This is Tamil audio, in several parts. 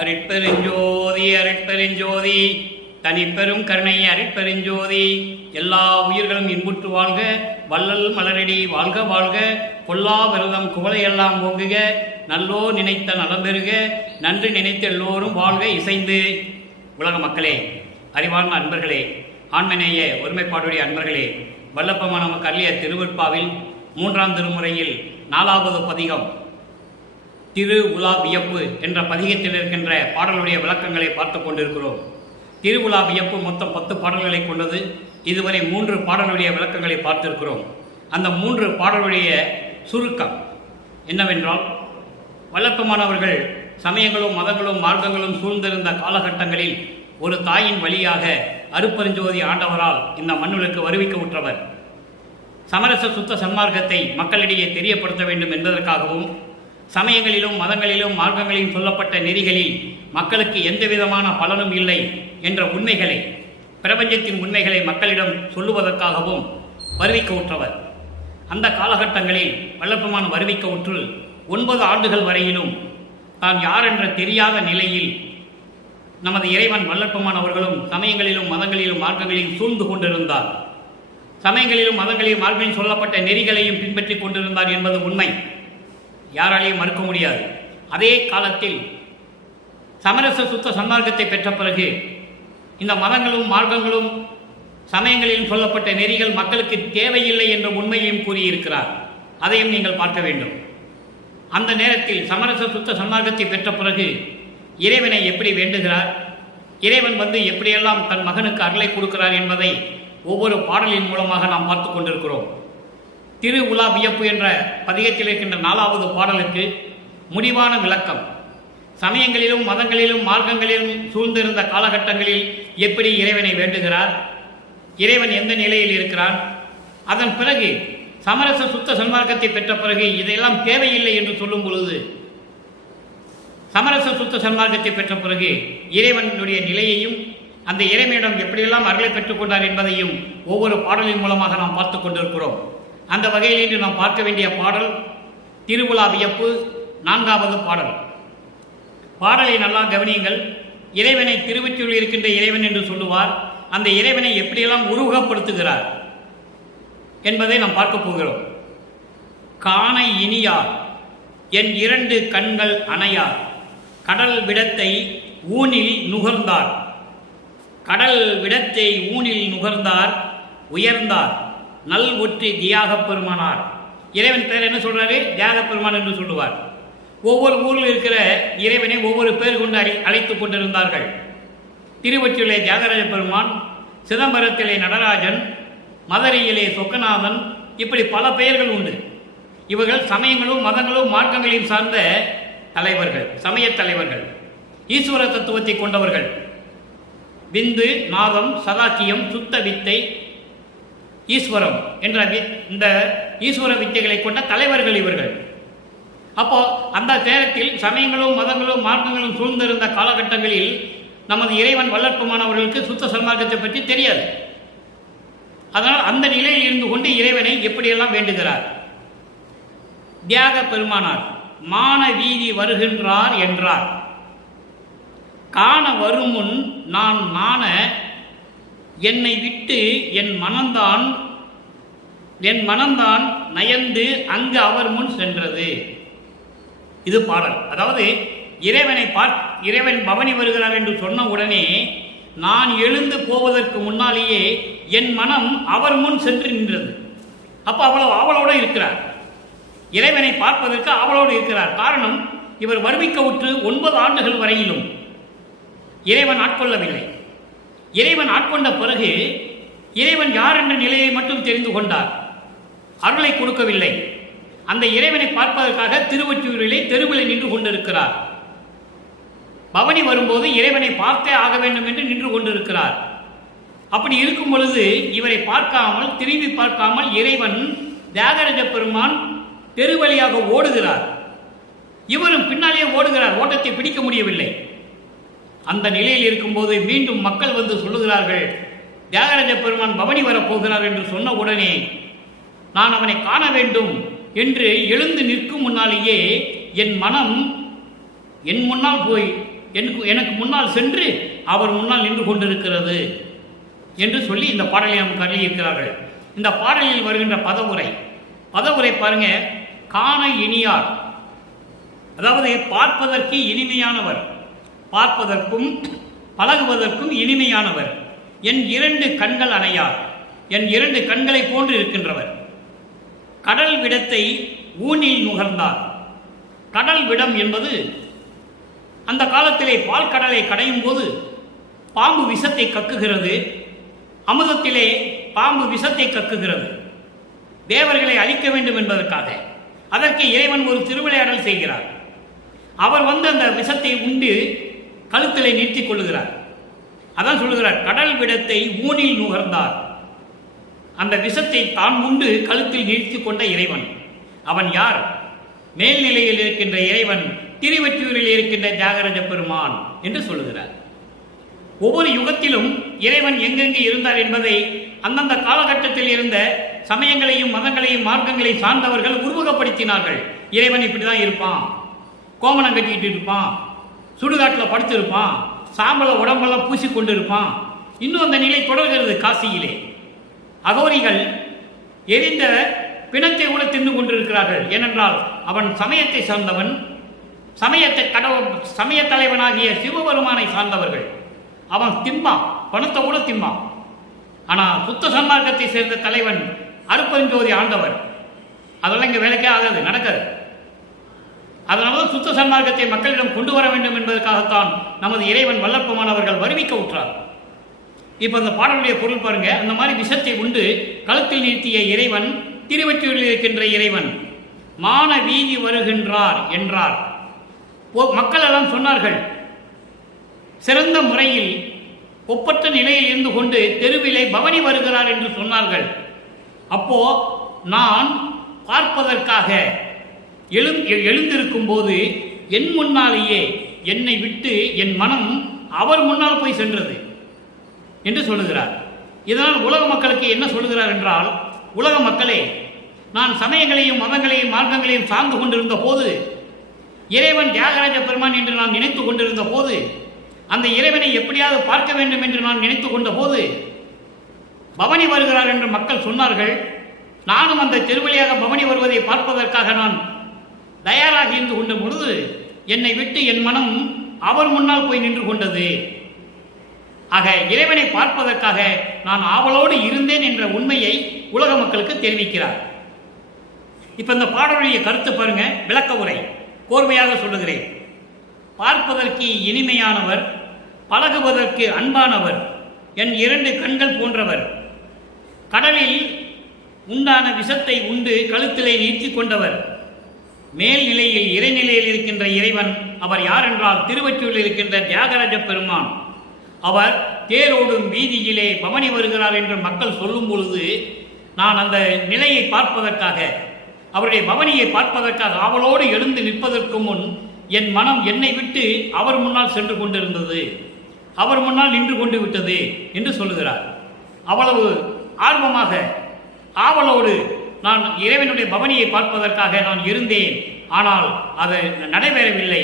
அருட்பெருஞ்சோதி அருட்பெருஞ்சோதி தனிப்பெரும் கருணை அருட்பெருஞ்சோதி. எல்லா உயிர்களும் இன்புற்று வாழ்க, வள்ளல் மலரடி வாழ்க வாழ்க, கொல்லா விரதம் குவளையெல்லாம் ஓங்குக, நல்லோ நினைத்த நலம் பெறுக, நன்றி நினைத்த எல்லோரும் வாழ்க இசைந்து. உலக மக்களே, அறிவார்ந்த அன்பர்களே, ஆண்மநேய ஒருமைப்பாடுடைய அன்பர்களே, வல்லப்பமா நமக்கு அள்ளிய திருவருட்பாவில் 3ஆம் திருமுறையில் 4வது பதிகம் திரு உலா வியப்பு என்ற பதிகத்தில் இருக்கின்ற பாடலுடைய விளக்கங்களை பார்த்து கொண்டிருக்கிறோம். திருவுலா வியப்பு மொத்தம் 10 பாடல்களை கொண்டது. இதுவரை 3 பாடலுடைய விளக்கங்களை பார்த்திருக்கிறோம். அந்த 3 பாடலுடைய சுருக்கம் என்னவென்றால், வல்லப்பமானவர்கள் சமயங்களும் மதங்களும் மார்க்கங்களும் சூழ்ந்திருந்த காலகட்டங்களில் ஒரு தாயின் வழியாக அருட்பெருஞ்சோதி ஆண்டவரால் இந்த மண்ணுக்கு வருவிக்க உற்றவர். சமரச சுத்த சன்மார்க்கத்தை மக்களிடையே தெரியப்படுத்த வேண்டும் என்பதற்காகவும், சமயங்களிலும் மதங்களிலும் மார்க்கங்களிலும் சொல்லப்பட்ட நெறிகளில் மக்களுக்கு எந்த விதமான பலனும் இல்லை என்ற உண்மைகளை, பிரபஞ்சத்தின் உண்மைகளை மக்களிடம் சொல்லுவதற்காகவும் வருவிக்க உற்றவர். அந்த காலகட்டங்களில் வல்லப்பமான வருவிக்க உற்று 9 ஆண்டுகள் வரையிலும் தான் யார் என்ற தெரியாத நிலையில் நமது இறைவன் வல்லப்பமானவர்களும் சமயங்களிலும் மதங்களிலும் மார்க்கங்களிலும் சூழ்ந்து கொண்டிருந்தார். சமயங்களிலும் மதங்களிலும் மார்க்கங்களிலும் சொல்லப்பட்ட நெறிகளையும் பின்பற்றி கொண்டிருந்தார் என்பது உண்மை, யாராலையும் மறுக்க முடியாது. அதே காலத்தில் சமரச சுத்த சன்மார்க்கத்தை பெற்ற பிறகு இந்த மதங்களும் மார்க்கங்களும் சமயங்களிலும் சொல்லப்பட்ட நெறிகள் மக்களுக்கு தேவையில்லை என்ற உண்மையையும் கூறியிருக்கிறார். அதையும் நீங்கள் பார்க்க வேண்டும். அந்த நேரத்தில் சமரச சுத்த சன்மார்க்கத்தை பெற்ற பிறகு இறைவனை எப்படி வேண்டுகிறார், இறைவன் எப்படியெல்லாம் தன் மகனுக்கு அருளை கொடுக்கிறார் என்பதை ஒவ்வொரு பாடலின் மூலமாக நாம் பார்த்து கொண்டிருக்கிறோம். திரு உலா வியப்பு என்ற பதிகத்தில் இருக்கின்ற 4வது பாடலுக்கு முடிவான விளக்கம், சமயங்களிலும் மதங்களிலும் மார்க்கங்களிலும் சூழ்ந்திருந்த காலகட்டங்களில் எப்படி இறைவனை வேண்டுகிறார், இறைவன் எந்த நிலையில் இருக்கிறார், அதன் பிறகு சமரச சுத்த சன்மார்க்கத்தை பெற்ற பிறகு இதையெல்லாம் தேவையில்லை என்று சொல்லும் பொழுது, சமரச சுத்த சன்மார்க்கத்தை பெற்ற பிறகு இறைவனுடைய நிலையையும் அந்த இறைவனிடம் எப்படியெல்லாம் அருளை பெற்றுக்கொண்டார் என்பதையும் ஒவ்வொரு பாடலின் மூலமாக நாம் பார்த்து கொண்டிருக்கிறோம். அந்த வகையில் இன்று நாம் பார்க்க வேண்டிய பாடல் திருவுலா வியப்பு 4வது பாடல். பாடலை நல்லா கவனியுங்கள். இறைவனை திருவற்றியுள் இருக்கின்ற இறைவன் என்று சொல்லுவார். அந்த இறைவனை எப்படியெல்லாம் உருவகப்படுத்துகிறார் என்பதை நாம் பார்க்க போகிறோம். காண இனியார் என் 2 கண்கள் அணையார், கடல் விடத்தை ஊனில் நுகர்ந்தார், கடல் விடத்தை ஊனில் நுகர்ந்தார், உயர்ந்தார் நல் ஒற்றி தியாகப் பெருமானார். இறைவன் பேர் என்ன சொல்றாரு? தியாக பெருமான் என்று சொல்லுவார். ஒவ்வொரு ஊரில் இருக்கிற இறைவனை ஒவ்வொரு பேர் கொண்டு அழைத்துக் கொண்டிருந்தார்கள். திருவொற்றியிலே தியாகராஜ பெருமான், சிதம்பரத்திலே நடராஜன், மதுரையிலே சொக்கநாதன், இப்படி பல பெயர்கள் உண்டு. இவர்கள் சமயங்களும் மதங்களும் மார்க்கங்களையும் சார்ந்த தலைவர்கள், சமய தலைவர்கள், ஈஸ்வர தத்துவத்தை கொண்டவர்கள். விந்து, நாதம், சதாக்கியம், சுத்த வித்தை, ஈஸ்வரம் என்ற இந்த ஈஸ்வர வித்தைகளை கொண்ட தலைவர்கள் இவர்கள். அப்போ அந்த நேரத்தில் சமயங்களும் மதங்களும் மார்க்கங்களும் சூழ்ந்திருந்த காலகட்டங்களில் நமது இறைவன் வல்லற்பமானவர்களுக்கு சுத்த சன்மார்க்கத்தை பற்றி தெரியாது. அதனால் அந்த நிலையில் இருந்து கொண்டு இறைவனை எப்படியெல்லாம் வேண்டுகிறார். தியாக பெருமானார் மான வீதி வருகின்றார் என்றார், காண வருமுன் நான் நாண என்னை விட்டு என் மனம்தான் நயந்து அங்கு அவர் முன் சென்றது. இது பாடல். அதாவது இறைவன் பவனி வருகிறார் என்று சொன்ன உடனே நான் எழுந்து போவதற்கு முன்னாலேயே என் மனம் அவர் முன் சென்று நின்றது. அப்போ அவ்வளவு ஆவலோடு இருக்கிறார், இறைவனை பார்ப்பதற்கு ஆவலோடு இருக்கிறார். காரணம், இவர் வருவிக்க உற்று 9 ஆண்டுகள் வரையிலும் இறைவன் ஆட்கொள்ளவில்லை. இறைவன் ஆட்கொண்ட பிறகு இறைவன் யார் என்ற நிலையை மட்டும் தெரிந்து கொண்டார், அருளை கொடுக்கவில்லை. அந்த இறைவனை பார்ப்பதற்காக திருவொற்றியூரிலே தெருவில் நின்று கொண்டிருக்கிறார். பவனி வரும்போது இறைவனை பார்த்தே ஆக வேண்டும் என்று நின்று கொண்டிருக்கிறார். அப்படி இருக்கும் பொழுது இவரை பார்க்காமல், திரும்பி பார்க்காமல் இறைவன் தியாகராஜ பெருமான் தெருவழியாக ஓடுகிறார். இவரும் பின்னாலே ஓடுகிறார், ஓட்டத்தை பிடிக்க முடியவில்லை. அந்த நிலையில் இருக்கும்போது மீண்டும் மக்கள் சொல்லுகிறார்கள், தியாகராஜ பெருமான் பவனி வரப்போகிறார் என்று சொன்ன உடனே நான் அவனை காண வேண்டும் என்று எழுந்து நிற்கும் முன்னாலேயே என் மனம் என் முன்னால் போய் எனக்கு முன்னால் சென்று அவர் முன்னால் நின்று கொண்டிருக்கிறது என்று சொல்லி இந்த பாடலை நமக்கு அருளியிருக்கிறார்கள். இந்த பாடலில் வருகின்ற பதவுரை பாருங்க, காண இனியார், அதாவது பார்ப்பதற்கு இனிமையானவர், பார்ப்பதற்கும் பழகுவதற்கும் இனிமையானவர், என் 2 கண்கள் அணையார், என் 2 கண்களை போன்று இருக்கின்றவர், கடல் விடத்தை ஊனில் நுகர்ந்தார். கடல் விடம் என்பது அந்த காலத்திலே பால் கடலை கடையும் போது பாம்பு விஷத்தை கக்குகிறது, அமுதத்திலே பாம்பு விஷத்தை கக்குகிறது, தேவர்களை அழிக்க வேண்டும் என்பதற்காக. அதற்கு இறைவன் ஒரு திருவிளையாடல் செய்கிறார். அவர் அந்த விஷத்தை உண்டு கழுத்திலே நிறுத்திக் கொள்ளுகிறார். அதான் சொல்லுகிறார், கடல் விடத்தை ஊனில் நுகர்ந்தார். அந்த விஷத்தை தான் உண்டு கழுத்தில் நிறுத்திக் கொண்ட இறைவன். அவன் யார்? மேல்நிலையில் இருக்கின்ற இறைவன், திருவெற்றியூரில் இருக்கின்ற தியாகராஜ பெருமான் என்று சொல்லுகிறார். ஒவ்வொரு யுகத்திலும் இறைவன் எங்கெங்கு இருந்தார் என்பதை அந்தந்த காலகட்டத்தில் இருந்த சமயங்களையும் மதங்களையும் மார்க்கங்களையும் சார்ந்தவர்கள் உருவகப்படுத்தினார்கள். இறைவன் இப்படிதான் இருப்பான், கோமணம் கட்டிக்கிட்டு இருப்பான், சுடுகாட்டில் படுத்திருப்பான், சாம்பல உடம்பெல்லாம் பூசிக்கொண்டு இருப்பான். இன்னும் அந்த நிலை தொடர்கிறது. காசியிலே அகோரிகள் எரிந்த பிணத்தை கூட தின்று கொண்டிருக்கிறார்கள். ஏனென்றால் அவன் சமயத்தை சார்ந்தவன், சமய தலைவனாகிய சிவபெருமானை சார்ந்தவர்கள். அவன் திம்பான், பணத்தை கூட திம்பான். ஆனால் சுத்த சன்மார்க்கத்தை சேர்ந்த தலைவன் அருப்பெருஞ்சோதி ஆண்டவர். அதெல்லாம் இங்கே வேலைக்கே ஆகாது, நடக்காது. அதனால்தான் சுத்த சன்மார்க்கத்தை மக்களிடம் கொண்டு வர வேண்டும் என்பதற்காகத்தான் நமது இறைவன் வல்லற்பமானவர்கள் வருவிக்க உற்றார். இப்போ அந்த பாடலுடைய பொருள் பாருங்க, அந்த மாதிரி விஷத்தை உண்டு கழுத்தில் நிறுத்திய இறைவன், திருவெற்றியூரில் இருக்கின்ற இறைவன் மான வீதி வருகின்றார் என்றார். மக்கள் எல்லாம் சொன்னார்கள், சிறந்த முறையில் ஒப்பற்ற நிலையில் இருந்து கொண்டு தெருவிலே பவனி வருகிறார் என்று சொன்னார்கள். அப்போ நான் பார்ப்பதற்காக எழுந்திருக்கும் போது என் முன்னாலேயே என்னை விட்டு என் மனம் அவர் முன்னால் போய் சென்றது என்று சொல்லுகிறார். இதனால் உலக மக்களுக்கு என்ன சொல்லுகிறார் என்றால், உலக மக்களே, நான் சமயங்களையும் மதங்களையும் மார்க்கங்களையும் சார்ந்து கொண்டிருந்த போது, இறைவன் தியாகராஜ பெருமான் என்று நான் நினைத்து கொண்டிருந்த போது, அந்த இறைவனை எப்படியாவது பார்க்க வேண்டும் என்று நான் நினைத்து கொண்ட போது பவனி வருகிறார் என்று மக்கள் சொன்னார்கள். நானும் அந்த திருவழியாக பவனி வருவதை பார்ப்பதற்காக நான் தயாராக இருந்து கொண்ட பொழுது என்னை விட்டு என் மனம் அவர் முன்னால் போய் நின்று கொண்டது. ஆக இறைவனை பார்ப்பதற்காக நான் ஆவலோடு இருந்தேன் என்ற உண்மையை உலக மக்களுக்கு தெரிவிக்கிறார். இப்ப இந்த பாடலுடைய கருத்து பாருங்க, விளக்க உரை கோர்வையாக சொல்லுகிறேன். பார்ப்பதற்கு இனிமையானவர், பழகுவதற்கு அன்பானவர், என் 2 கண்கள் போன்றவர், கடலில் உண்டான விஷத்தை உண்டு கழுத்திலே நீட்டிக் கொண்டவர், மேல்நிலையில் இறைநிலையில் இருக்கின்ற இறைவன். அவர் யார் என்றால் திருவெற்றியூரில் இருக்கின்ற தியாகராஜ பெருமான். அவர் தேரோடும் வீதியிலே பவனி வருகிறார் என்று மக்கள் சொல்லும் பொழுது நான் அந்த நிலையை பார்ப்பதற்காக, அவருடைய பவனியை பார்ப்பதற்காக அவளோடு எழுந்து நிற்பதற்கு முன் என் மனம் என்னை விட்டு அவர் முன்னால் சென்று கொண்டிருந்தது, அவர் முன்னால் நின்று கொண்டு விட்டது என்று சொல்லுகிறார். அவ்வளவு ஆர்வமாக ஆவலோடு நான் இறைவனுடைய பவனியை பார்ப்பதற்காக நான் இருந்தேன். ஆனால் அது நடைபெறவில்லை,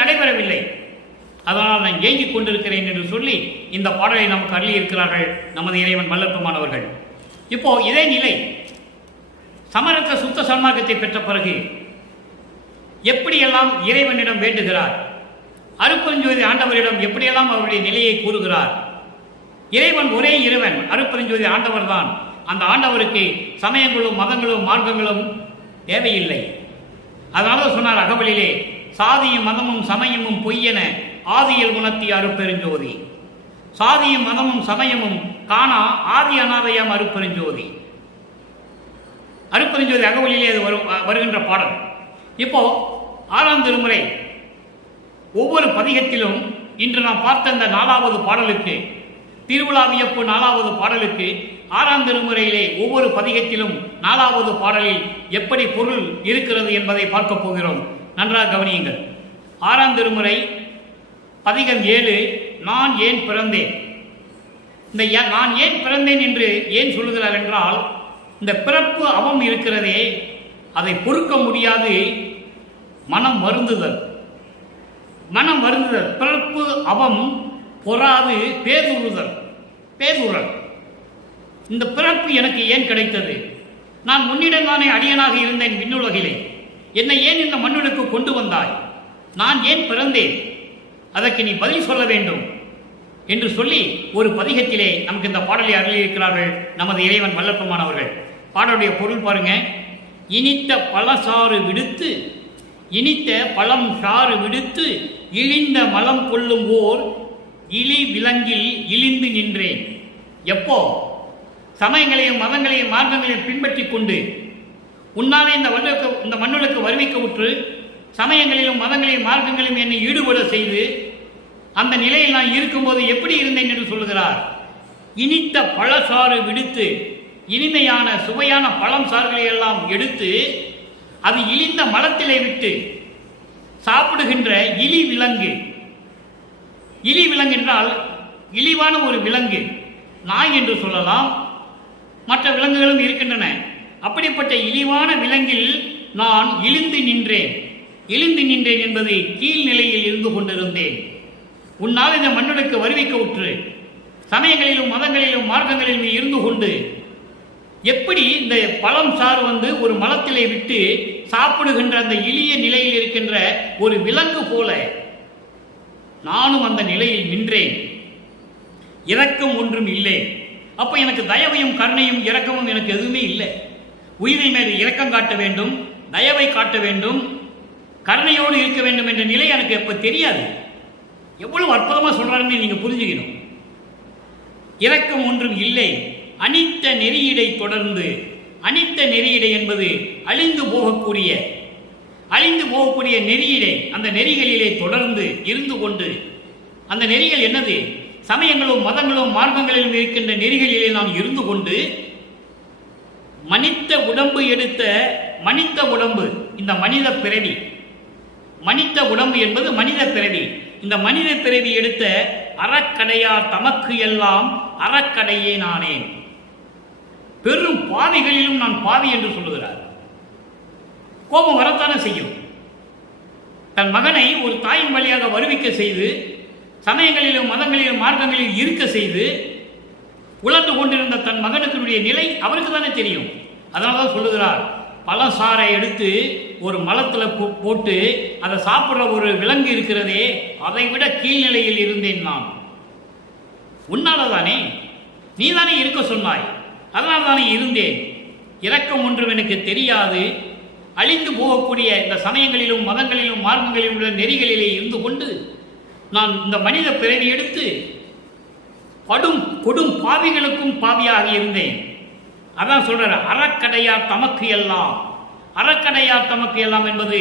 நடைபெறவில்லை. அதனால் நான் ஏங்கிக் கொண்டிருக்கிறேன் என்று சொல்லி இந்த பாடலை நமக்கு அள்ளி இருக்கிறார்கள் நமது இறைவன் வல்லற்பமானவர்கள். இப்போ இதே நிலை சமரச சுத்த சன்மார்க்கத்தை பெற்ற பிறகு எப்படியெல்லாம் இறைவனிடம் வேண்டுகிறார், அருப்பெருஞ்சோதி ஆண்டவரிடம் எப்படியெல்லாம் அவருடைய நிலையை கூறுகிறார். இறைவன் ஒரே இறைவன், அருப்பெருஞ்சோதி ஆண்டவர் தான். அந்த ஆண்டவருக்கு சமயங்களும் மதங்களும் மார்க்கங்களும் தேவையில்லை. அதனால சொன்னார் அகவலிலே, சாதியும் மதமும் சமயமும் பொய்யென ஆதியில் உணர்த்திய அருப்பெருஞ்சோதி, சாதியும் மதமும் சமயமும் காணா ஆதி அநாதையாம் அருப்பெருஞ்சோதி. அருப்பெருஞ்சோதி அகவலிலே அது வருகின்ற பாடல். இப்போ 6ஆம் திருமுறை ஒவ்வொரு பதிகத்திலும் இன்று நாம் பார்த்த இந்த 4வது பாடலுக்கு, திருவிழா வியப்பு 4வது பாடலுக்கு 6ஆம் திருமுறையிலே ஒவ்வொரு பதிகத்திலும் 4வது பாடலில் எப்படி பொருள் இருக்கிறது என்பதை பார்க்க போகிறோம். நன்றாக கவனியுங்கள். 6ஆம் திருமுறை பதிகம் 7, நான் ஏன் பிறந்தேன். இந்த நான் ஏன் பிறந்தேன் என்று ஏன் சொல்லுகிறார் என்றால், இந்த பிறப்பு அவம் இருக்கிறதே அதை பொறுக்க முடியாது மனம் வருந்துதல். மனம் வருந்துதல், பிறப்பு அவம் பொறாது பேதுறல். இந்த பிறப்பு எனக்கு ஏன் கிடைத்தது? நான் உன்னிடம் தானே அடியனாக இருந்தேன் விண்ணுலகிலே. என்னை ஏன் இந்த மண்ணுக்கு கொண்டு வந்தாய்? நான் ஏன் பிறந்தேன்? அதற்கு நீ பதில் சொல்ல வேண்டும் என்று சொல்லி ஒரு பதிகத்திலே நமக்கு இந்த பாடலை அருளியிருக்கிறார்கள் நமது இறைவன் வல்லப்பெருமானவர்கள். பாடலுடைய பொருள் பாருங்க. இனித்த பழசாறு விடுத்து, இனித்த பழம் சாறு விடுத்து, இழிந்த மலம் கொள்ளும் ஓர் இழி விலங்கில் இழிந்து நின்றேன். எப்போ? சமயங்களையும் மதங்களையும் மார்க்கங்களையும் பின்பற்றி கொண்டு உன்னாலே இந்த மண்ணுக்கு வருவிக்க உற்று சமயங்களிலும் மதங்களையும் மார்க்கங்களையும் என்னை ஈடுபட செய்து அந்த நிலையில் நான் இருக்கும்போது எப்படி இருந்தேன் என்று சொல்லுகிறார். இனித்த பழசாறு விடுத்து, இனிமையான சுவையான பழம் சாறுகளை எல்லாம் எடுத்து அது இழிந்த மலத்திலே விட்டு சாப்பிடுகின்ற இழி விலங்கு. இழி விலங்கு என்றால் இழிவான ஒரு விலங்கு, நாய் என்று சொல்லலாம், மற்ற விலங்குகளும் இருக்கின்றன. அப்படிப்பட்ட இழிவான விலங்கில் நான் இழிந்து நின்றேன். இழிந்து நின்றேன் என்பது கீழ்நிலையில் இருந்து கொண்டிருந்தேன். உன்னால் இந்த மண்ணுக்கு வருவிக்க உற்று சமயங்களிலும் மதங்களிலும் மார்க்கங்களிலும் இருந்து கொண்டு எப்படி இந்த பழம் சாறு ஒரு மலத்திலே விட்டு சாப்பிடுகின்ற அந்த எளிய நிலையில் இருக்கின்ற ஒரு விலங்கு போல நானும் அந்த நிலையில் நின்றேன். இரக்கம் ஒன்றும் இல்லை. அப்ப எனக்கு தயவையும் கருணையும் இரக்கமும் எனக்கு எதுவுமே இல்லை. உயிரின் மீது இரக்கம் காட்ட வேண்டும், தயவை காட்ட வேண்டும், கருணையோடு இருக்க வேண்டும் என்ற நிலை எனக்கு எப்ப தெரியாது. எவ்வளவு அற்புதமா சொல்றாருன்னு நீங்க புரிஞ்சுக்கணும். இரக்கம் ஒன்றும் இல்லை. அனித்த நெறியிடை தொடர்ந்து, அனித்த நெறியிடை என்பது அழிந்து போகக்கூடிய நெறியிடை, அந்த நெறிகளிலே தொடர்ந்து இருந்து கொண்டு, அந்த நெறிகள் என்னது? சமயங்களும் மதங்களும் மார்க்கங்களிலும் இருக்கின்ற நெறிகளிலே நான் இருந்து கொண்டு மனித உடம்பு எடுத்த மனித உடம்பு, இந்த மனித பிறவி, மனித உடம்பு என்பது மனித பிறவி. இந்த மனித பிறவி எடுத்த அறக்கடையார் தமக்கு எல்லாம் அறக்கடையே நானேன். பெரும் பாவிகளிலும் நான் பாவி என்று சொல்லுகிறார். கோபம் வரத்தானே செய்யும். தன் மகனை ஒரு தாயின் வழியாக வருவிக்க செய்து சமயங்களிலும் மதங்களிலும் மார்க்கங்களிலும் இருக்க செய்து உழந்து கொண்டிருந்த தன் மகனுக்கு நிலை அவருக்கு தானே தெரியும். அதனால்தான் சொல்லுகிறார், பழசாறை எடுத்து ஒரு மலத்தில் போட்டு அதை சாப்பிட்ற ஒரு விலங்கு இருக்கிறதே, அதை விட கீழ்நிலையில் இருந்தேன் நான். உன்னால தானே, நீ தானே இருக்க சொன்னாய், அதனால் தானே இருந்தேன். இரக்கம் ஒன்றும் எனக்கு தெரியாது. அழிந்து போகக்கூடிய இந்த சமயங்களிலும் மதங்களிலும் மார்க்கங்களிலும் உள்ள நெறிகளிலே இருந்து கொண்டு நான் இந்த மனித பிறவி எடுத்து கொடும் பாவிகளுக்கும் பாவியாக இருந்தேன். அதான் சொல்ற அறக்கடையார் தமக்கு எல்லாம். அறக்கடையார் தமக்கு எல்லாம் என்பது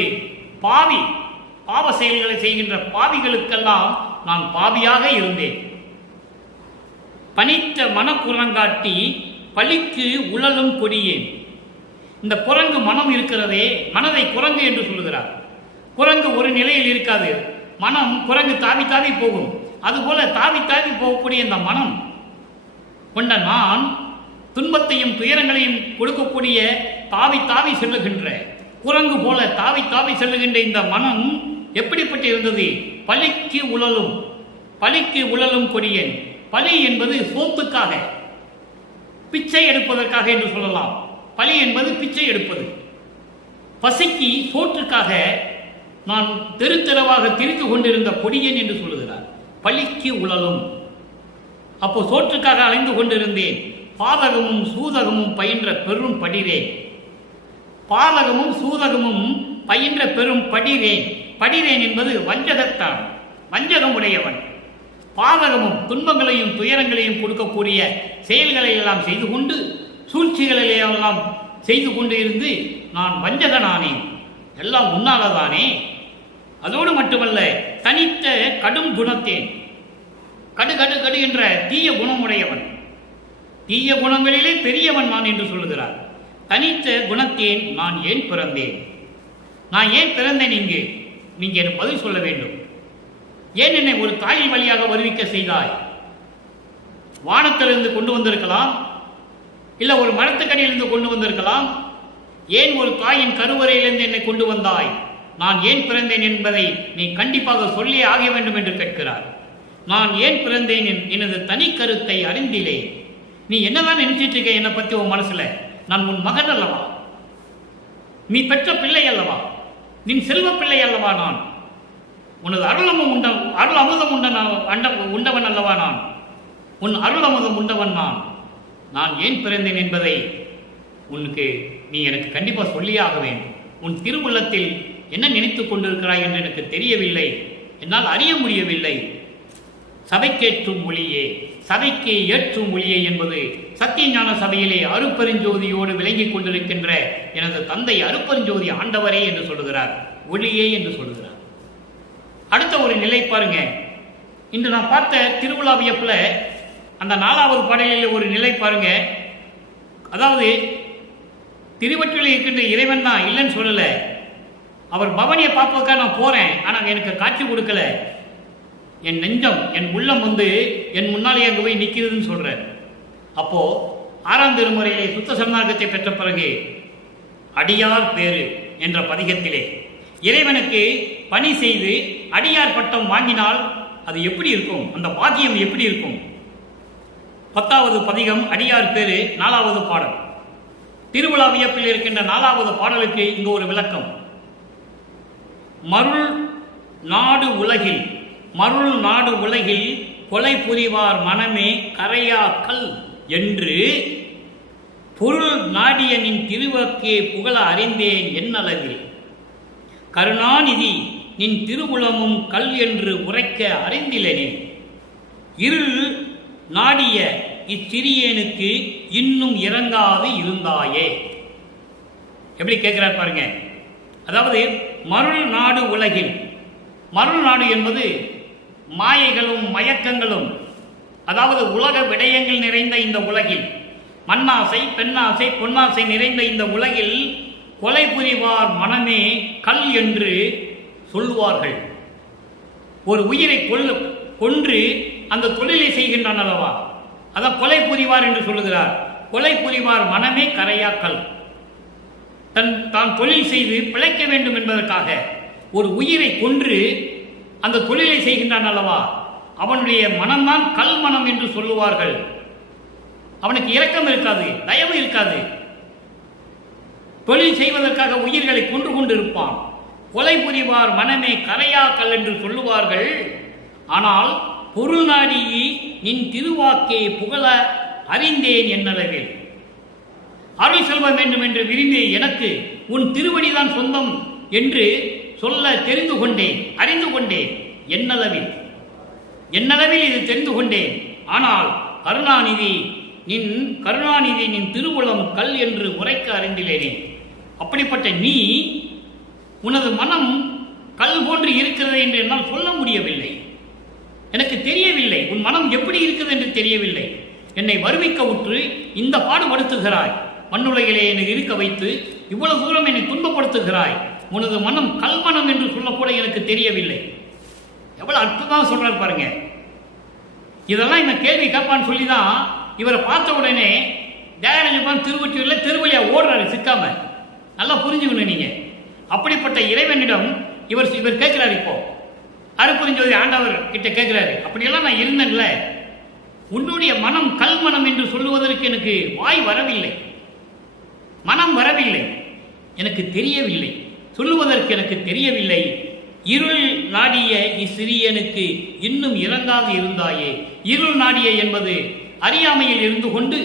பாவ செயல்களை செய்கின்ற பாவிகளுக்கெல்லாம் நான் பாவியாக இருந்தேன். பனித்த மனக்குரங்காட்டி பழிக்கு உழலும் கொடியேன். இந்த குரங்கு மனம் இருக்கிறதே, மனதை குரங்கு என்று சொல்லுகிறார். குரங்கு ஒரு நிலையில் இருக்காது. மனம் குரங்கு தாவி தாவி போகும். அதுபோல தாவி தாவி போகக்கூடிய இந்த மனம் கொண்ட நான் துன்பத்தையும் துயரங்களையும் கொடுக்கக்கூடிய தாவி தாவி செல்லுகின்ற குரங்கு போல தாவி தாவி செல்லுகின்ற இந்த மனம் எப்படிப்பட்டு இருந்தது? பழிக்கு உழலும் கொடியேன். பழி என்பது சோத்துக்காக, பிச்சை எடுப்பதற்காக என்று சொல்லலாம். பழி என்பது பிச்சை எடுப்பது. பசிக்கு சோற்றுக்காக நான் தெரு தெருவாக திரித்து கொண்டிருந்த கொடியேன் என்று சொல்லுகிறார். பழிக்கு உழலும். அப்போ சோற்றுக்காக அலைந்து கொண்டிருந்தேன். பாதகமும் சூதகமும் பயின்ற பெரும் படிரேன். பாதகமும் சூதகமும் பயின்ற பெரும் படிரேன். படிரேன் என்பது வஞ்சகத்தான், வஞ்சகம் உடையவன். பாதகமும் துன்பங்களையும் துயரங்களையும் கொடுக்கக்கூடிய செயல்களை எல்லாம் செய்து கொண்டு, சூழ்ச்சிகளை எல்லாம் செய்து கொண்டு இருந்து நான் வஞ்சகனானேன். எல்லாம் உன்னாலதானே. அதோடு மட்டுமல்ல, தனித்த கடும் குணத்தேன். கடு கடு கடு என்ற தீய குணமுடையவன், தீய குணங்களிலே பெரியவன் நான் என்று சொல்லுகிறார். தனித்த குணத்தேன். நான் ஏன் பிறந்தேன்? நான் ஏன் பிறந்தேன் இங்கு? நீங்க எனக்கு பதில் சொல்ல வேண்டும். ஏன் என்னை ஒரு தாயின் வழியாக வருவிக்க செய்தாய்? வானத்திலிருந்து கொண்டு வந்திருக்கலாம், இல்லை ஒரு மரத்துக்கடியிலிருந்து கொண்டு வந்திருக்கலாம். ஏன் ஒரு தாயின் கருவறையிலிருந்து என்னை கொண்டு வந்தாய்? நான் ஏன் பிறந்தேன் என்பதை நீ கண்டிப்பாக சொல்லியே ஆக வேண்டும் என்று கேட்கிறார். நான் ஏன் பிறந்தேன் எனது தனி கருத்தை அறிந்திலே. நீ என்னதான் நினைச்சிட்டு இருக்க என்னை பற்றி உன் மனசுல? நான் உன் மகன் அல்லவா, நீ பெற்ற பிள்ளை அல்லவா, நீ செல்வ பிள்ளை அல்லவா, நான் உனது அருள் அமுதம் உண்டவன் அல்லவா, நான் உன் அருள் அமுதம் உண்டவன். நான் ஏன் பிறந்தேன் என்பதை உனக்கு நீ எனக்கு கண்டிப்பாக சொல்லியே ஆக வேண்டும். உன் திருவுள்ளத்தில் என்ன நினைத்துக் கொண்டிருக்கிறாய் என்று எனக்கு தெரியவில்லை, என்னால் அறிய முடியவில்லை. சபைக்கேற்றும் மொழியே, சபைக்கு ஏற்றும் மொழியே என்பது சத்தியஞான சபையிலே அருப்பெருஞ்சோதியோடு விளங்கிக் கொண்டிருக்கின்ற எனது தந்தை அருப்பெருஞ்சோதி ஆண்டவரே என்று சொல்லுகிறார், ஒளியே என்று சொல்லுகிறார். அடுத்த ஒரு நிலை பாருங்க. இன்று நான் பார்த்த திருவிழா வியப்புல அந்த 4வது பாடலில் ஒரு நிலை பாருங்க. அதாவது திருவற்றில் இருக்கின்ற இறைவன் தான் இல்லைன்னு சொல்லலை. அவர் பவனியை பார்ப்பதற்காக நான் போறேன், ஆனால் எனக்கு காட்சி கொடுக்கல. என் நெஞ்சம், என் உள்ளம் என் முன்னாலே அங்கே போய் நிற்கிறதுன்னு சொல்றார். அப்போ 6ஆம் திருமுறையிலே சுத்த சன்மார்க்கத்தை பெற்ற பிறகு அடியார் பேரு என்ற பதிகத்திலே இறைவனுக்கு பணி செய்து அடியார் பட்டம் வாங்கினால் அது எப்படி இருக்கும், அந்த பாக்கியம் எப்படி இருக்கும்? 10வது பதிகம் அடியார் பேரு 4வது பாடல். திருவிழா வியப்பில் இருக்கின்ற 4வது பாடலுக்கு இங்கு ஒரு விளக்கம். மருள் நாடு உலகில் கொலை புரிவார் மனமே கரையாக்கல் என்று பொருள் நாடியனின் திருவக்கே புகழ அறிந்தேன் என்னளவில். கருணாநிதி நின் திருவுளமும் கல் என்று உரைக்க அறிந்திலனே. இருள் நாடிய இச்சிறியனுக்கு இன்னும் இறங்காது இருந்தாயே. எப்படி கேட்கிறார் பாருங்க. அதாவது மருள் நாடு உலகில், மருள் நாடு என்பது மாயைகளும் மயக்கங்களும், அதாவது உலக விடயங்கள் நிறைந்த இந்த உலகில், மண்ணாசை பெண்ணாசை பொன்னாசை நிறைந்த இந்த உலகில் கொலை புரிவார் மனமே கல் என்று சொல்லுவார்கள். ஒரு உயிரை கொன்று அந்த தொழிலை செய்கின்றான் அல்லவா, அதான் கொலை புரிவார் என்று சொல்லுகிறார். கொலை புரிவார் மனமே கரையாக்கல். தான் தொழில் செய்து பிழைக்க வேண்டும் என்பதற்காக ஒரு உயிரை கொன்று அந்த தொழிலை செய்கின்றான் அல்லவா, அவனுடைய மனம்தான் கல் மனம் என்று சொல்லுவார்கள். அவனுக்கு இரக்கம் இருக்காது, தயவு இருக்காது. தொழில் செய்வதற்காக உயிர்களை கொன்று கொண்டிருப்பான். கொலை புரிவார் மனமே கரையாக்கல் என்று சொல்லுவார்கள். ஆனால் பொருள் நாடி நின் திருவாக்கே புகழ அறிந்தேன் என்னளவில். அருள் செல்வ வேண்டும் என்று விரும்பிய எனக்கு உன் திருவடிதான் சொந்தம் என்று சொல்ல தெரிந்து கொண்டேன், அறிந்து கொண்டேன். என்னளவில் இது தெரிந்து கொண்டேன். ஆனால் கருணாநிதி நின் திருவுளம் கல் என்று உரைக்க அறிந்திலேனே. அப்படிப்பட்ட நீ, உனது மனம் கல் போன்று இருக்கிறது என்று என்னால் சொல்ல முடியவில்லை. எனக்கு தெரியவில்லை, உன் மனம் எப்படி இருக்குது என்று தெரியவில்லை. என்னை வருவிக்க உற்று இந்த பாடுபடுத்துகிறாய். மண்ணுலகிலே என்னை இருக்க வைத்து இவ்வளவு தூரம் என்னை துன்பப்படுத்துகிறாய். உனது மனம் கல்மனம் என்று சொல்லக்கூட எனக்கு தெரியவில்லை. எவ்வளவு அற்புதமாக சொல்றார் பாருங்க. இதெல்லாம் இந்த கேள்வி கேட்பான்னு சொல்லிதான் இவரை பார்த்த உடனே தியாகராஜன் திருவொற்றியூரில் திருவழியா ஓடுறாரு சிக்காம. நல்லா புரிஞ்சுக்கணும் நீங்க. அப்படிப்பட்ட இறைவனிடம் இவர் கேட்கிறார். இப்போ அருப்பெருஞ்சோதி ஆண்டவர் கிட்ட கேட்கிறாரு, அப்படியெல்லாம் நான் இருந்தேன்ல, உன்னுடைய மனம் கல்மனம் என்று சொல்லுவதற்கு எனக்கு வாய் வரவில்லை, மனம் வரவில்லை, எனக்கு தெரியவில்லை, சொல்லுவதற்கு எனக்கு தெரியவில்லை. இருள் நாடிய இச்சிறியனுக்கு இன்னும் இறங்காது இருந்தாயே. இருள் நாடிய என்பது அறியாமையில் இருந்து கொண்டு,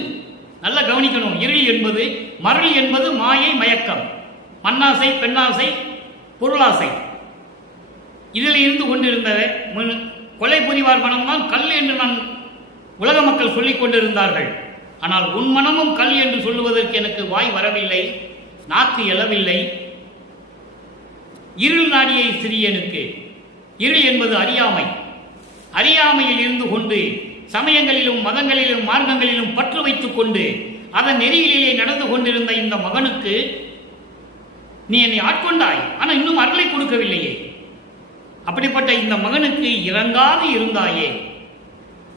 நல்லா கவனிக்கணும். இருள் என்பது, மருள் என்பது மாயை மயக்கம், மண்ணாசை பெண்ணாசை பொருளாசை, இதில் இருந்து கொண்டிருந்த கொலை புரிவார் மனம்தான் கல் என்று நான் உலக மக்கள் சொல்லிக் கொண்டிருந்தார்கள். ஆனால் உன் மனமும் கல் என்று சொல்லுவதற்கு எனக்கு வாய் வரவில்லை, நாக்கு எழவில்லை. இருள் நாடிய சிறியனுக்கு, இருள் என்பது அறியாமை, அறியாமையில் இருந்து கொண்டு சமயங்களிலும் மதங்களிலும் மார்க்கங்களிலும் பற்று வைத்துக் கொண்டு அதன் நெறியிலே நடந்து கொண்டிருந்த இந்த மகனுக்கு நீ என்னை ஆட்கொண்டாய், ஆனால் இன்னும் அருளை கொடுக்கவில்லையே. அப்படிப்பட்ட இந்த மகனுக்கு இறங்காது இருந்தாயே.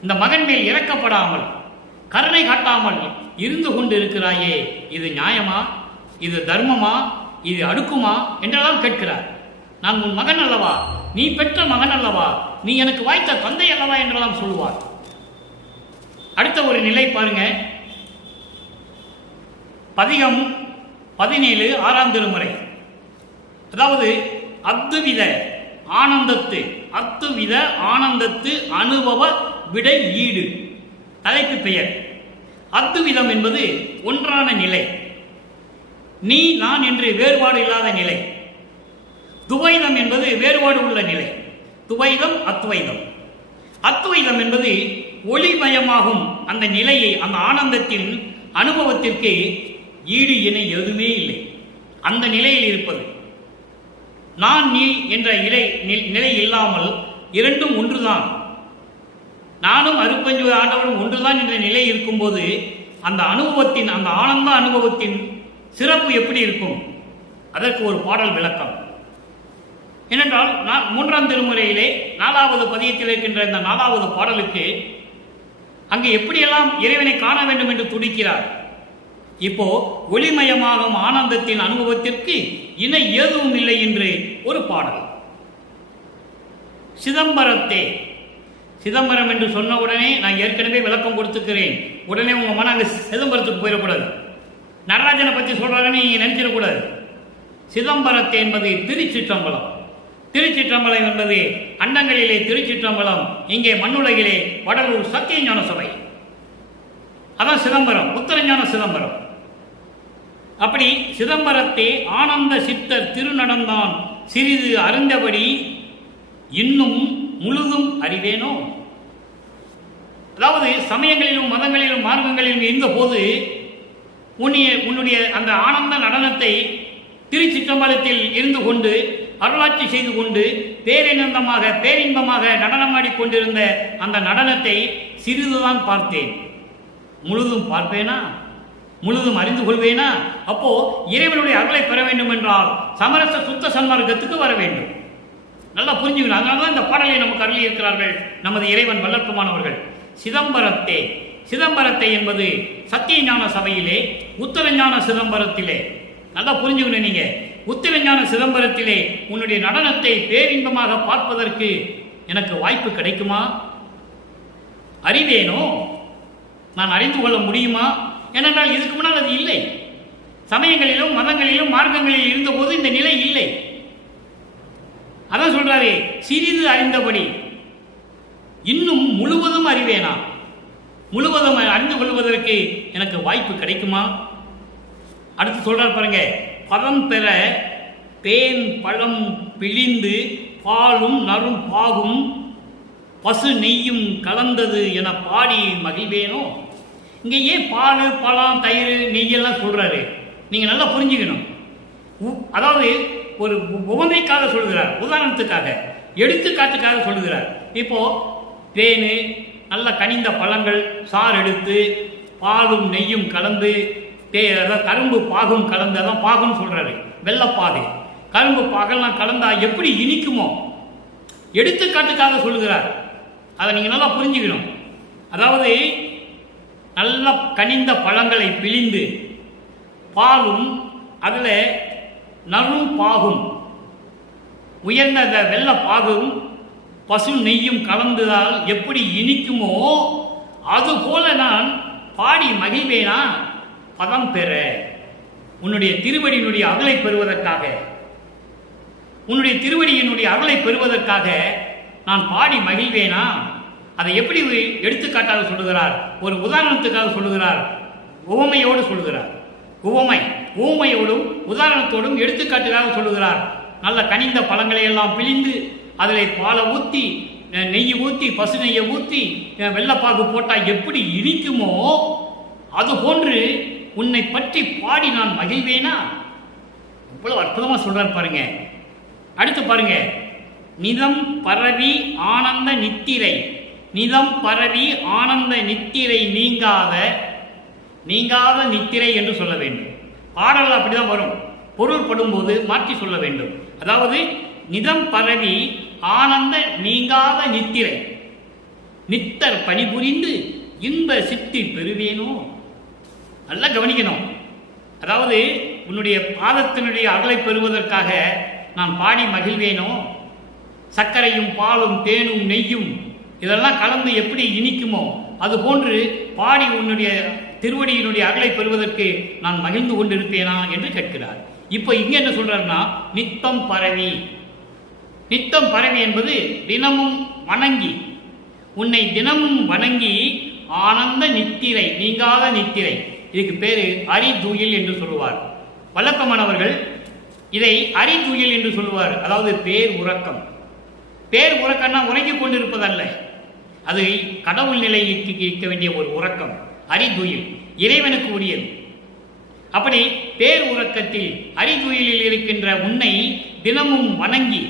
இந்த மகன் மேல் இறக்கப்படாமல் கருணை காட்டாமல் இருந்து கொண்டு இருக்கிறாயே. இது நியாயமா, இது தர்மமா, இது அடுக்குமா என்றெல்லாம் கேட்கிறார். நான் உன் மகன் அல்லவா, நீ பெற்ற மகன் அல்லவா, நீ எனக்கு வாய்த்த தந்தை அல்லவா என்றெல்லாம் சொல்லுவார். அடுத்த ஒரு நிலை பாருங்க. பதிகம் 17 6ஆம் திருமுறை. அதாவது அத்துவித ஆனந்தத்து அனுபவ விடை ஈடு. தலைப்பு பெயர். அத்துவிதம் என்பது ஒன்றான நிலை, நீ நான் என்று வேறுபாடு இல்லாத நிலை. துவைதம் என்பது வேறுபாடு உள்ள நிலை. துவைதம் அத்வைதம். அத்வைதம் என்பது ஒளிமயமாகும் அந்த நிலையை, அந்த ஆனந்தத்தின் அனுபவத்திற்கு ஈடு இணை எதுவுமே இல்லை. அந்த நிலையில் இருப்பது நான் நீ என்ற நிலை இல்லாமல் இரண்டும் ஒன்றுதான். நானும் அருட்பஞ்சு ஆண்டவரும் ஒன்றுதான் என்ற நிலை இருக்கும்போது அந்த அனுபவத்தின், அந்த ஆனந்த அனுபவத்தின் சிறப்பு எப்படி இருக்கும்? அதற்கு ஒரு பாடல் விளக்கம். ஏனென்றால் 3ஆம் திருமுறையிலே 4வது பதியத்தில் இருக்கின்ற இந்த 4வது பாடலுக்கு அங்கு எப்படியெல்லாம் இறைவனை காண வேண்டும் என்று துடிக்கிறார். இப்போ ஒளிமயமாகும் ஆனந்தத்தின் அனுபவத்திற்கு இணை ஏதுவும் இல்லை என்று ஒரு பாடல். சிதம்பரத்தே. சிதம்பரம் என்று சொன்ன உடனே நான் ஏற்கனவே விளக்கம் கொடுத்துக்கிறேன். உடனே உங்க மன அங்கே சிதம்பரத்துக்கு போயிடக்கூடாது. நடராஜனை பற்றி சொல்றாருன்னு நீங்க நினைச்சிடக்கூடாது. சிதம்பரத்தை என்பது திருச்சிற்றம்பலம். திருச்சிற்றம்பலம் என்பது அண்டங்களிலே திருச்சிற்றம்பலம், இங்கே மண்ணுலகிலே வடலூர் சத்தியஞான சபை. அதான் சிதம்பரம், உத்தரஞான சிதம்பரம். அப்படி சிதம்பரத்தே ஆனந்த சித்தர் திருநடந்தான் சிறிது அறிந்தபடி இன்னும் முழுதும் அறிவேனோ. அதாவது சமயங்களிலும் மதங்களிலும் மார்க்கங்களிலும் இருந்த போது உன்னுடைய அந்த ஆனந்த நடனத்தை திருச்சிற்றம்பலத்தில் இருந்து கொண்டு அருளாட்சி செய்து கொண்டு பேரின்பமாக நடனமாடி கொண்டிருந்த அந்த நடனத்தை சிறிதுதான் பார்த்தேன். முழுதும் பார்ப்பேனா? முழுதும் அறிந்து கொள்வேனா? அப்போ இறைவனுடைய அருளை பெற வேண்டும் என்றால் சமரச சுத்த சன்மார்க்கத்துக்கு வர வேண்டும். நல்லா புரிஞ்சுக்கணும். அதனால்தான் இந்த பாடலை நமக்கு அருளி இருக்கிறார்கள் நமது இறைவன் வல்லற்பமானவர்கள். சிதம்பரத்தை என்பது சத்தியஞான சபையிலே, உத்தரஞான சிதம்பரத்திலே. நல்லா புரிஞ்சுக்கணும். நீங்க உத்தரஞான சிதம்பரத்திலே உன்னுடைய நடனத்தை பேரின்பமாக பார்ப்பதற்கு எனக்கு வாய்ப்பு கிடைக்குமா? அறிவேனோ? நான் அறிந்து கொள்ள முடியுமா? ஏனென்றால் இதுக்கு முன்னால் அது இல்லை. சமயங்களிலும் மதங்களிலும் மார்க்கங்களில் இருந்தபோது இந்த நிலை இல்லை. அதான் சொல்றாரு, சிறிது அறிந்தபடி இன்னும் முழுவதும் அறிவேனா? முழுவதும் அறிந்து கொள்வதற்கு எனக்கு வாய்ப்பு கிடைக்குமா? அடுத்து சொல்றார் பாருங்க, பதம் பெற தேன் பழம் பிழிந்து பாலும் நறும் பாகும் பசு நெய்யும் கலந்தது என பாடி மகிழ்வேனோ. இங்கே ஏன் பால் பழம் தயிர் நெய்யெல்லாம் சொல்றாரு? நீங்க நல்லா புரிஞ்சுக்கணும். அதாவது ஒரு உவமைக்காக சொல்கிறார், உதாரணத்துக்காக, எடுத்துக்காட்டுக்காக சொல்லுகிறார். இப்போ தேனு, நல்ல கனிந்த பழங்கள் சாறு எடுத்து பாலும் நெய்யும் கலந்து, கரும்பு பாகும் கலந்து, அதான் பாகுன்னு சொல்றாரு, வெள்ளப்பாகு, கரும்பு பாகெல்லாம் கலந்தா எப்படி இனிக்குமோ எடுத்துக்காட்டுக்காக சொல்லுகிறார். அதை நீங்க நல்லா புரிஞ்சுக்கணும். அதாவது நல்ல கனிந்த பழங்களை பிழிந்து பாலும் அதில் நறும் பாகும், உயர்ந்த வெள்ள பாகும் பசு நெய்யும் கலந்ததால் எப்படி இனிக்குமோ அதுபோல நான் பாடி மகிழ்வேனா பதம் பெற. உன்னுடைய திருவடியினுடைய அருளை பெறுவதற்காக, உன்னுடைய திருவடியினுடைய அருளை பெறுவதற்காக நான் பாடி மகிழ்வேனா? அதை எப்படி எடுத்துக்காட்டாக சொல்லுகிறார்? ஒரு உதாரணத்துக்காக சொல்லுகிறார், உவமையோடு சொல்லுகிறார். உவமையோடும் உதாரணத்தோடும் எடுத்துக்காட்டுக்காக சொல்லுகிறார். நல்ல கனிந்த பழங்களை எல்லாம் பிழிந்து அதில் பாலை ஊற்றி, நெய் ஊற்றி, பசு நெய்யை ஊற்றி, வெள்ளப்பாகு போட்டால் எப்படி இனிக்குமோ அதுபோன்று உன்னை பற்றி பாடி நான் மகிழ்வேனா? இவ்வளவு அற்புதமா சொல்றார் பாருங்க. அடுத்து பாருங்க, நிதம் பரவி ஆனந்த நித்திரை. நிதம் பரவி ஆனந்த நித்திரை நீங்காத நித்திரை என்று சொல்ல வேண்டும். பாடல் அப்படிதான் வரும், பொருள் படும்போது மாற்றி சொல்ல வேண்டும். அதாவது நிதம் பரவி ஆனந்த நீங்காத நித்திரை, நித்தர் பணிபுரிந்து இன்ப சித்தி பெறுவேனோ. நல்லா கவனிக்கணும். அதாவது உன்னுடைய பாதத்தினுடைய அருளை பெறுவதற்காக நான் பாடி மகிழ்வேனோ? சர்க்கரையும் பாலும் தேனும் நெய்யும் இதெல்லாம் கலந்து எப்படி இனிக்குமோ அதுபோன்று பாடி உன்னுடைய திருவடியினுடைய அருளை பெறுவதற்கு நான் மகிழ்ந்து கொண்டிருப்பேனா என்று கேட்கிறார். இப்போ இங்க என்ன சொல்றாருன்னா, நித்தம் பரவி. நித்தம் பரவி என்பது தினமும் வணங்கி, உன்னை தினமும் வணங்கி ஆனந்த நித்திரை, நீங்காத நித்திரை. இதுக்கு பேரு அரிதுயில் என்று சொல்லுவார் வல்லப்பமானவர்கள். இதை அரிதுயில் என்று சொல்லுவார். அதாவது பேர் உறக்கம். பேர் உறக்கம்னா உறங்கிக் கொண்டிருப்பதல்ல, அது கடவுள் நிலைக்கு இருக்க வேண்டிய ஒரு உறக்கம். அரிதுயில் இறைவனுக்கு உரியது. அப்படி பேர் உறக்கத்தில் அரிதுயிலில் இருக்கின்ற உன்னை தினமும் வணங்கி,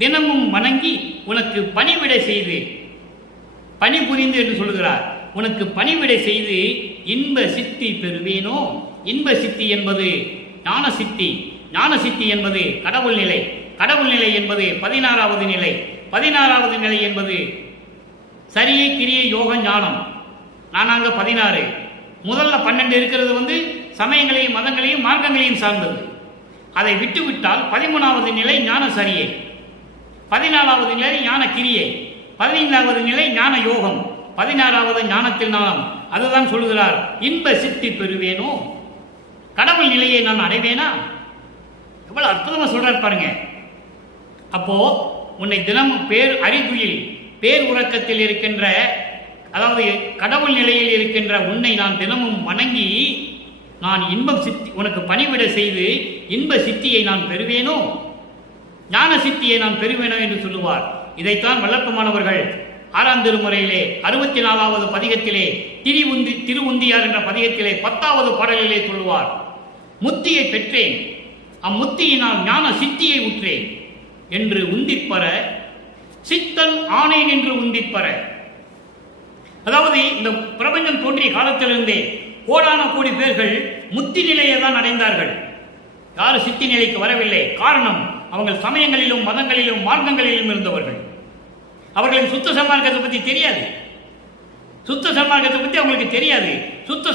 தினமும் வணங்கி உனக்கு பணிவிடை செய்து, பணிபுரிந்து என்று சொல்கிறார், உனக்கு பணிவிடை செய்து இன்ப சித்தி பெறுவேனோ? இன்ப சித்தி என்பது ஞான சித்தி, ஞான சித்தி என்பது கடவுள் நிலை, கடவுள் நிலை என்பது 16வது நிலை, 16வது நிலை என்பது சரியை கிரியை யோக ஞானம். நானாங்க 16. முதல்ல 12 இருக்கிறது சமயங்களையும் மதங்களையும் மார்க்கங்களையும் சார்ந்தது. அதை விட்டுவிட்டால் 13வது நிலை ஞான சரியை, 14வது நிலை ஞான கிரியை, 15வது நிலை ஞான யோகம், 16வது ஞானத்தில் நாணம். அதுதான் சொல்லுகிறார், இன்ப சித்தி பெறுவேனோ? கடவுள் நிலையை நான் அடைவேனா? எவ்வளவு அற்புதமா சொல்றார் பாருங்க. அப்போ உன்னை தினமும் பேர் அரிதுயில், பேர் உறக்கத்தில் இருக்கின்ற, அதாவது கடவுள் நிலையில் இருக்கின்ற உன்னை நான் தினமும் வணங்கி நான் இன்பம் சித்தி உனக்கு பணிவிட செய்து இன்ப சித்தியை நான் பெறுவேனோ? ஞான சித்தியை நான் பெறுவேனோ என்று சொல்லுவார். இதைத்தான் வல்லப்பமானவர்கள் 6ஆம் திருமுறையிலே 64வது பதிகத்திலே திருவுந்தியார் என்ற பதிகத்திலே 10வது பாடலிலே சொல்லுவார், முத்தியை பெற்றேன், அம்முத்தியினால் ஞான சித்தியை உற்றேன் என்று உந்திப்பற சித்தன் ஆனேன் என்று உந்திப்பற. அதாவது இந்த பிரபஞ்சம் தோன்றிய காலத்திலிருந்தே கோடான கோடி பேர்கள் முத்தி நிலையை தான் அடைந்தார்கள். யாரும் சித்தி நிலைக்கு வரவில்லை. காரணம், அவங்கள் சமயங்களிலும் மதங்களிலும் மார்க்கங்களிலும் இருந்தவர்கள். அவர்களின் சுத்த சன்மார்க்கத்தை பற்றி தெரியாது. சுத்த சன்மார்க்கத்தை பற்றி அவங்களுக்கு தெரியாது. சுத்த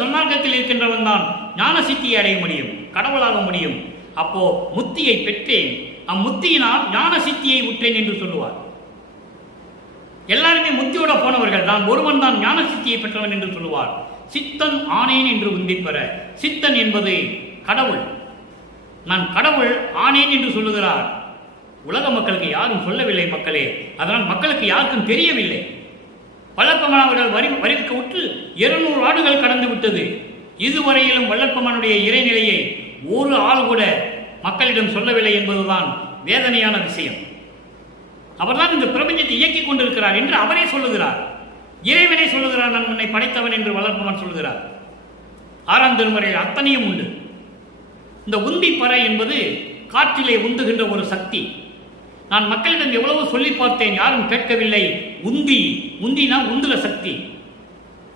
சன்மார்க்கத்தில் இருக்கின்றவன் தான் ஞான சித்தியை அடைய முடியும், கடவுளாக முடியும். அப்போ முத்தியை பெற்றேன், அம்முத்தியினால் ஞான சித்தியை உற்றேன் என்று சொல்லுவார். எல்லாருமே முத்தியோட போனவர்கள், நான் ஒருவன் தான் ஞான சித்தியை பெற்றவன் என்று சொல்லுவார். சித்தன் ஆனேன் என்று உந்திப்பெற. சித்தன் என்பது கடவுள். நான் கடவுள் ஆனேன் என்று சொல்லுகிறார். உலக மக்களுக்கு யாரும் சொல்லவில்லை மக்களே. அதனால் மக்களுக்கு யாருக்கும் தெரியவில்லை. வல்லப்பமானவர்கள் வரிக்க விட்டு 200 ஆண்டுகள் கடந்து விட்டது. இதுவரையிலும் வல்லப்பமானுடைய இறைநிலையை ஒரு ஆள் கூட மக்களிடம் சொல்லவில்லை என்பதுதான் வேதனையான விஷயம். அவர்தான் இந்த பிரபஞ்சத்தை இயக்கிக் கொண்டிருக்கிறார் என்று அவரே சொல்லுகிறார். இறைவனே சொல்லுகிறார், நான் உன்னை படைத்தவன் என்று வல்லப்பமான் சொல்லுகிறார். 6ஆம் திருமுறையில் அத்தனையும் உண்டு. இந்த உந்திப்பற என்பது காற்றிலே உந்துகின்ற ஒரு சக்தி. நான் மக்களிடம் எவ்வளவு சொல்லி பார்த்தேன், யாரும் கேட்கவில்லை. உந்தினா உந்துற சக்தி.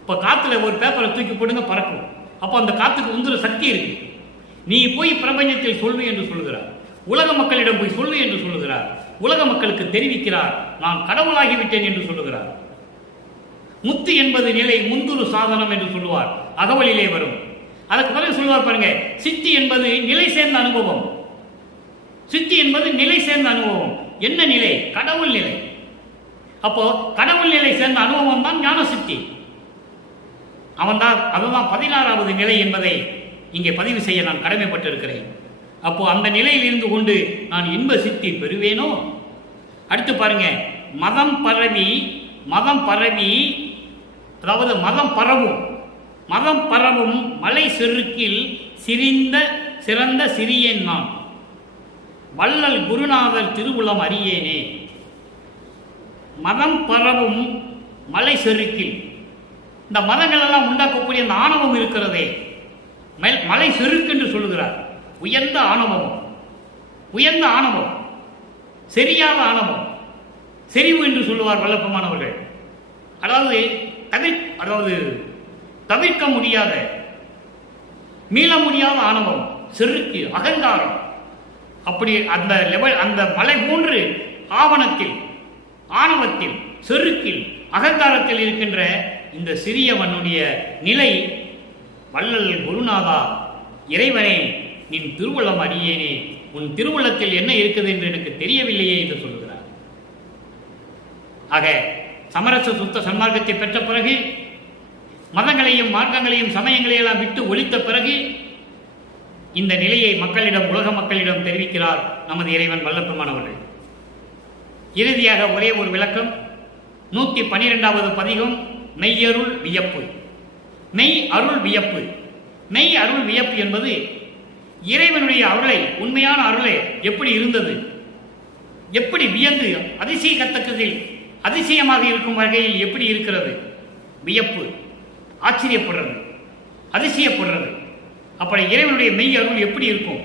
இப்போ காத்துல ஒரு பேப்பரை தூக்கி போடுங்க, பறக்கும். அப்போ அந்த காத்துக்கு உந்துற சக்தி இருக்கு. நீ போய் பிரபஞ்சத்தில் சொல்லு என்று சொல்லுகிறார். உலக மக்களிடம் போய் சொல்லு என்று சொல்லுகிறார். உலக மக்களுக்கு தெரிவிக்கிறார், நான் கடவுளாகிவிட்டேன் என்று சொல்லுகிறார். முத்து என்பது நிலை முந்துரு சாதனம் என்று சொல்லுவார், அகவலிலே வரும். அதுக்கு பிறகு சொல்லுவார் பாருங்க, சித்தி என்பது நிலை சேர்ந்த அனுபவம். சித்தி என்பது நிலை சேர்ந்த அனுபவம். என்ன நிலை? கடவுள் நிலை. அப்போ கடவுள் நிலை சேர்ந்த அனுபவம் தான் ஞான சித்தி. அதுதான் 16வது நிலை என்பதை இங்கே பதிவு செய்ய நான் கடமைப்பட்டிருக்கிறேன். அப்போ அந்த நிலையில் இருந்து கொண்டு நான் இன்ப சித்தி பெறுவேனோ? அடுத்து பாருங்க, மதம் பரவி, அதாவது மதம் பரவும் மலை செருக்கில் சிறந்த சிறியேன் நான், வள்ளல் குருநாதர் திருவுளம் அறியேனே. மதம் பரவும் மலை செருக்கில், இந்த மதங்கள் எல்லாம் உண்டாக்கக்கூடிய அந்த ஆணவம் இருக்கிறதே, மலை செருக்கு என்று சொல்லுகிறார். உயர்ந்த ஆணவம், சரியாத ஆணவம், செறிவு என்று சொல்லுவார் வல்லப்பமானவர்கள். அதாவது தவிர்க்க முடியாத, மீள முடியாத ஆணவம், செருக்கு, அகங்காரம். அப்படி அந்த லெவல், அந்த மலை போன்று ஆணவத்தில், செருக்கில், அகங்காரத்தில் இருக்கின்ற இந்த சிறியவனுடைய நிலை, வள்ளல் குருநாதா இறைவனே நின் திருவுளம் அறியேனே உன் திருவுள்ளத்தில் என்ன இருக்குது என்று எனக்கு தெரியவில்லையே என்று சொல்கிறார். ஆக சமரச சுத்த சன்மார்க்கத்தை பெற்ற பிறகு, மதங்களையும் மார்க்கங்களையும் சமயங்களையெல்லாம் விட்டு ஒழித்த பிறகு இந்த நிலையை மக்களிடம், உலக மக்களிடம் தெரிவிக்கிறார் நமது இறைவன் வல்லபெருமான் அவர்கள். இறுதியாக ஒரே ஒரு விளக்கம். 112வது பதிகம் மெய்யருள் வியப்பு. மெய் அருள் வியப்பு. மெய் அருள் வியப்பு என்பது இறைவனுடைய அருளை, உண்மையான அருளை எப்படி இருந்தது, எப்படி வியந்து அதிசயத்தக்கதில் அதிசயமாக இருக்கும் வகையில் எப்படி இருக்கிறது, வியப்பு, ஆச்சரியப்படுறது, அதிசயப்படுறது. அப்படி இறைவனுடைய மெய் அருள் எப்படி இருக்கும்?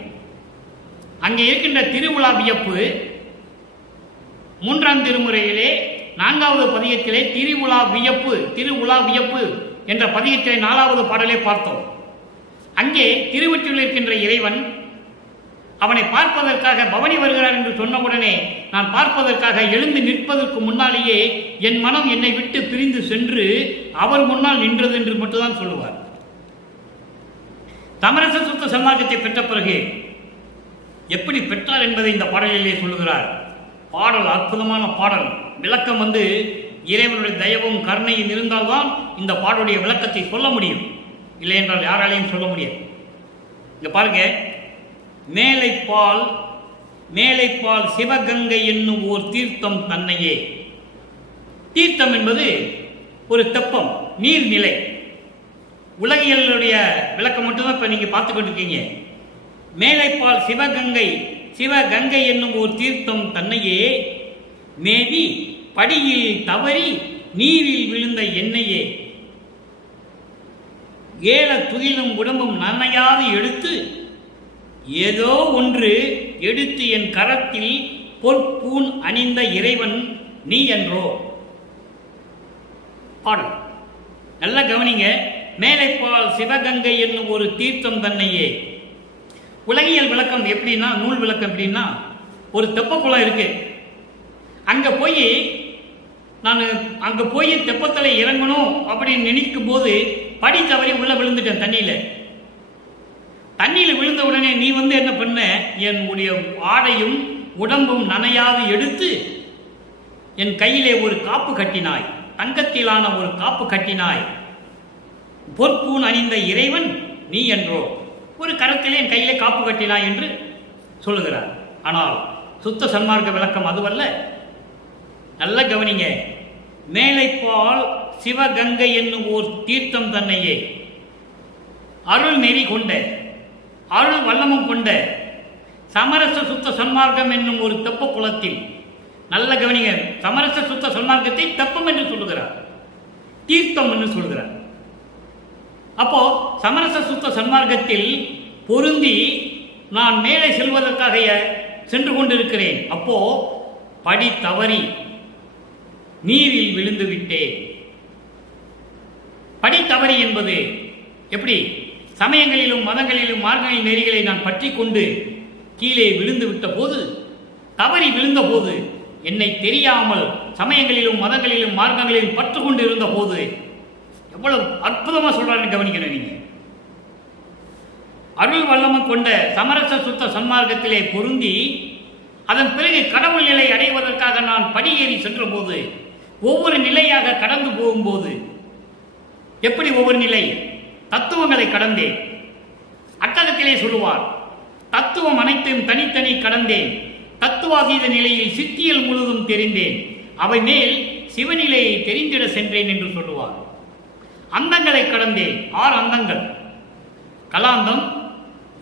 அங்கே இருக்கின்ற திருவிழா வியப்பு 3ஆம் திருமுறையிலே 4வது பதிகத்திலே திருவிழா வியப்பு என்ற பதிகத்திலே 4வது பாடலை பார்த்தோம். அங்கே திருவொற்றியூரில் இருக்கின்ற இறைவன் அவனை பார்ப்பதற்காக பவனி வருகிறார் என்று சொன்னவுடனே, நான் பார்ப்பதற்காக எழுந்து நிற்பதற்கு முன்னாலேயே என் மனம் என்னை விட்டு பிரிந்து சென்று அவர் முன்னால் நின்றது என்று மட்டும்தான் சொல்லுவார். சமரச சுத்த சன்மார்க்கத்தை பெற்ற பிறகு எப்படி பெற்றார் என்பதை இந்த பாடலிலே சொல்லுகிறார். பாடல் அற்புதமான பாடல். விளக்கம் இறைவனுடைய தயவும் கருணையும் இருந்தால்தான் இந்த பாடலுடைய விளக்கத்தை சொல்ல முடியும். இல்லை என்றால் யாராலையும் சொல்ல முடியாது. இங்க பாருங்க, மேலைப்பால் சிவகங்கை என்னும் ஓர் தீர்த்தம் தன்னையே. தீர்த்தம் என்பது ஒரு தெப்பம், நீர்நிலை. உலகியலுடைய விளக்கம் மட்டும்தான் இப்ப நீங்க பார்த்து கொண்டிருக்கீங்க. மேலைப்பால் சிவகங்கை என்னும் ஒரு தீர்த்தம் தன்னையே மேவி படியில் தவறி நீரில் விழுந்த எண்ணெயே ஏல துயிலும் உடம்பும் நன்னையாது எடுத்து ஏதோ ஒன்று எடுத்து என் கரத்தில் பொற்பூன் அணிந்த இறைவன் நீ என்றோ. பாடல் நல்ல கவனிங்க. மேலைப்பால் சிவகங்கை என்னும் ஒரு தீர்த்தம் தன்னையே. உலகியல் விளக்கம் எப்படின்னா, நூல் விளக்கம் எப்படின்னா, ஒரு தெப்பக்குளம் இருக்கு. அங்க போய் தெப்பத்தில் இறங்கணும் அப்படின்னு நினைக்கும் போது படி தவறி உள்ள விழுந்துட்டேன் தண்ணியில் விழுந்த உடனே நீ என்ன பண்ண, என்னுடைய ஆடையும் உடம்பும் நனையாது எடுத்து என் கையிலே ஒரு காப்பு கட்டினாய், தங்கத்திலான ஒரு காப்பு கட்டினாய், பொற்பூன் அணிந்த இறைவன் நீ என்றோ. ஒரு கரத்திலே என் கையிலே காப்பு கட்டினாய் என்று சொல்லுகிறார். ஆனால் சுத்த சன்மார்க்க விளக்கம் அதுவல்ல. நல்ல கவனிங்க. மேலைப்பால் சிவகங்கை என்னும் ஓர் தீர்த்தம் தன்னையே, அருள் நெறி கொண்ட, அருள் வல்லமும் கொண்ட சமரச சுத்த சன்மார்க்கம் என்னும் ஒரு தெப்ப குளத்தில். நல்ல கவனிங்க, சமரச சுத்த சன்மார்க்கத்தை தெப்பம் என்று சொல்லுகிறார், தீர்த்தம் என்று சொல்கிறார். அப்போ சமரச சுத்த சன்மார்க்கத்தில் பொருந்தி நான் மேலே செல்வதற்காக சென்று கொண்டிருக்கிறேன். அப்போ படி தவறி நீரில் விழுந்து விட்டேன். படி தவறி என்பது எப்படி? சமயங்களிலும் மதங்களிலும் மார்க்கங்களின் நெறிகளை நான் பற்றி கொண்டு கீழே விழுந்து விட்ட போது, தவறி விழுந்த போது, என்னை தெரியாமல் சமயங்களிலும் மதங்களிலும் மார்க்கங்களிலும் பற்று கொண்டு இருந்த போது, எவ்வளவு அற்புதமா சொல்றாருன்னு கவனிக்கணும் நீங்க. அருள் வல்லமும் கொண்ட சமரச சுத்த சன்மார்க்கத்திலே பொருந்தி அதன் பிறகு கடவுள் நிலை அடைவதற்காக நான் படியேறி சென்ற போது, ஒவ்வொரு நிலையாக கடந்து போகும்போது, எப்படி ஒவ்வொரு நிலை? தத்துவங்களை கடந்தேன். அட்டகத்திலே சொல்லுவார், தத்துவம் அனைத்தையும் தனித்தனி கடந்தேன், தத்துவாதீத நிலையில் சித்தியல் முழுதும் தெரிந்தேன், அவை மேல் சிவநிலையை தெரிந்திட சென்றேன் என்று சொல்லுவார். அந்தங்களை கடந்தேன். 6 அந்தங்கள்: கலாந்தம்,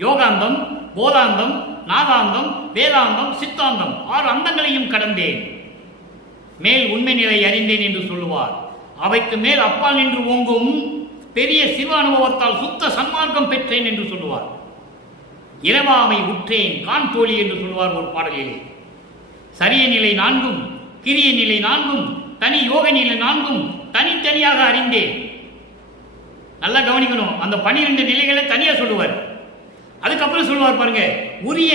யோகாந்தம், போதாந்தம், நாதாந்தம், வேதாந்தம், சித்தாந்தம். 6 அந்தங்களையும் கடந்தேன். மேல் உண்மை நிலை அறிந்தேன் என்று சொல்லுவார். அவைக்கு மேல் அப்பால் நின்று ஓங்கும் பெரிய சிவ அனுபவத்தால் சுத்த சன்மார்க்கம் பெற்றேன் என்று சொல்லுவார். இரவாமை உற்றேன் கான் தோழி என்று சொல்லுவார் ஒரு பாடலிலே. சரிய நிலை 4ம், கிரிய நிலை 4ம், தனி யோக நிலை 4ம் தனித்தனியாக அறிந்தேன். நல்லா கவனிக்கணும். அந்த 12 நிலைகளை தனியா சொல்லுவார். அதுக்கப்புறம் சொல்லுவார் பாருங்க, உரிய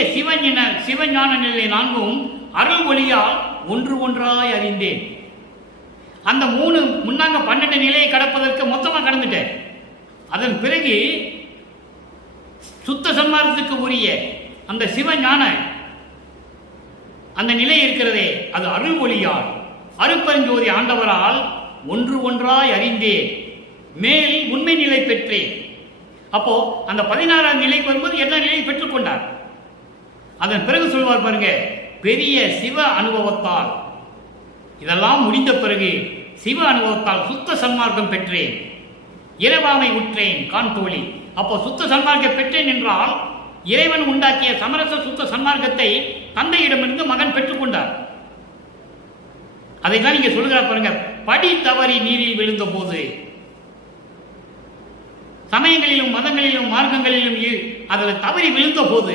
சிவஞான நிலை 4ம் அருள் ஒளியால் ஒன்று ஒன்றாய் அறிந்தேன். அந்த 3 முன்னாங்க 12 நிலையை கடப்பதற்கு மொத்தமாக கடந்துட்டேன். அதன் பிறகு சுத்த சன்மார்க்கத்துக்கு உரிய அந்த சிவஞான அந்த நிலை இருக்கிறதே, அது அருள் ஒளியால் அருட்பெருஞ்சோதி ஆண்டவரால் ஒன்று ஒன்றாய் அறிந்தேன், மேல் உண்மை நிலை பெற்றேன். அப்போ அந்த 16ஆம் நிலைக்கு வரும்போது என்ன நிலை பெற்றுக்கொண்டார்? அதன் பிறகு சொல்வார் பாருங்க, பெரிய சிவ அனுபவத்தால், இதெல்லாம் முடிந்த பிறகு சிவ அனுபவத்தால் சுத்த சன்மார்க்கம் பெற்றேன், இறைவாமை உற்றேன் கான் தோழி. அப்போ சுத்த சன்மார்க்கம் பெற்றேன் என்றால் இறைவன் உண்டாக்கிய சமரச சுத்த சன்மார்க்கத்தை தந்தையிடமிருந்து மகன் பெற்றுக்கொண்டார். அதைத்தான் நீங்க சொல்லுகிறார் பாருங்க, படி தவறி நீரில் விழுந்த போது, சமயங்களிலும் மதங்களிலும் மார்க்கங்களிலும் அதில் தவறி விழுந்த போது